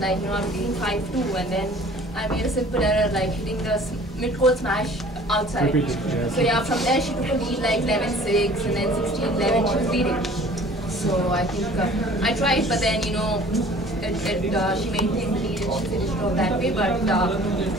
like, you know, I'm leading 5-2 and then I made a simple error like hitting the mid-court smash outside. So yeah, from there she took a lead like 11-6 and then 16-11 she was leading. So I think I tried, but then, you know, she maintained the lead and she finished off that way. But in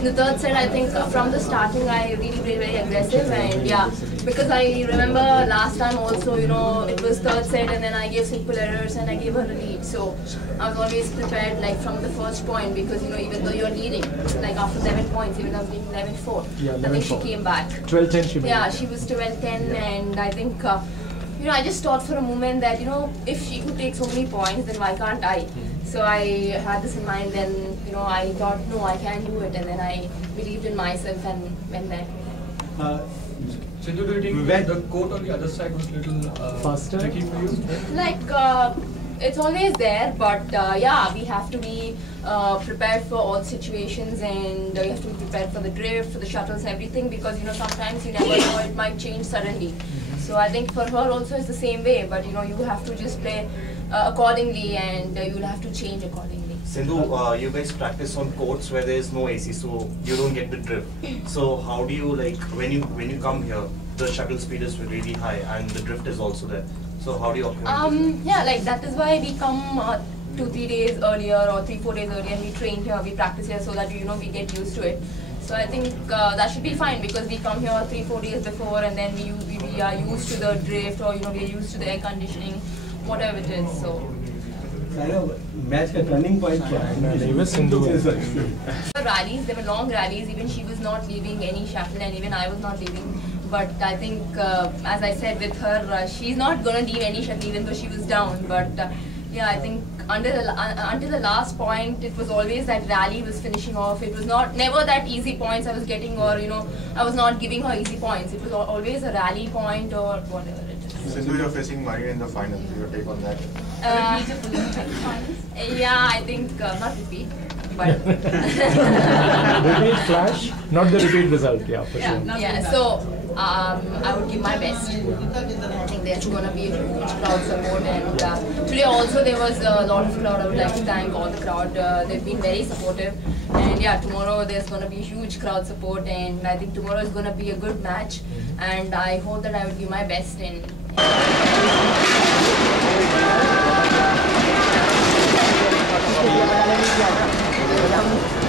the third set, I think from the starting I really played very aggressive, and yeah, because I remember last time also, you know, it was third set and then I gave simple errors and I gave her the lead. So I was always prepared like from the first point, because, you know, even though you're leading, like after 11 points, even though I was leading 11-4, I think she came back. 12-10 she made. Yeah, she was 12-10, and I think you know, I just thought for a moment that, you know, if she could take so many points, then why can't I? So I had this in mind, then, you know, I thought, no, I can do it, and then I believed in myself and went there. Sindhu, do you think the court on the other side was a little faster, tricky for you? Like, it's always there, but yeah, we have to be prepared for all situations, and you have to be prepared for the drift, for the shuttles, everything, because, you know, sometimes you never know, it might change suddenly. So I think for her also it's the same way, but, you know, you have to just play accordingly, and you will have to change accordingly. Sindhu, you guys practice on courts where there is no AC, so you don't get the drift. So how do you, like, when you come here, the shuttle speed is really high and the drift is also there. So how do you acclimate? Yeah, like that is why we come 2-3 days earlier or 3-4 days earlier, and we train here, we practice here, so that, you know, we get used to it. So I think that should be fine, because we come here 3-4 days before, and then we are used to the drift, or, you know, we are used to the air conditioning, whatever it is. So. Match का turning point क्या है? Rallies, there were long rallies. Even she was not leaving any shuttle, and even I was not leaving. But I think, as I said, with her, she's not gonna leave any shuttle, even though she was down. But yeah, I think until the last point, it was always that rally was finishing off. It was never that easy points I was getting, or, you know, I was not giving her easy points. It was always a rally point or whatever it is. Sindhu, you're facing Maria in the final. Your take on that? Yeah, I think not repeat, but repeat flash, not the repeat result. Yeah, for sure. Yeah, so I would give my best. I think there's going to be a huge crowd support, and today also there was a lot of crowd. I would like to thank all the crowd. They've been very supportive, and yeah, tomorrow there's going to be huge crowd support, and I think tomorrow is going to be a good match, and I hope that I would give my best in. Yeah.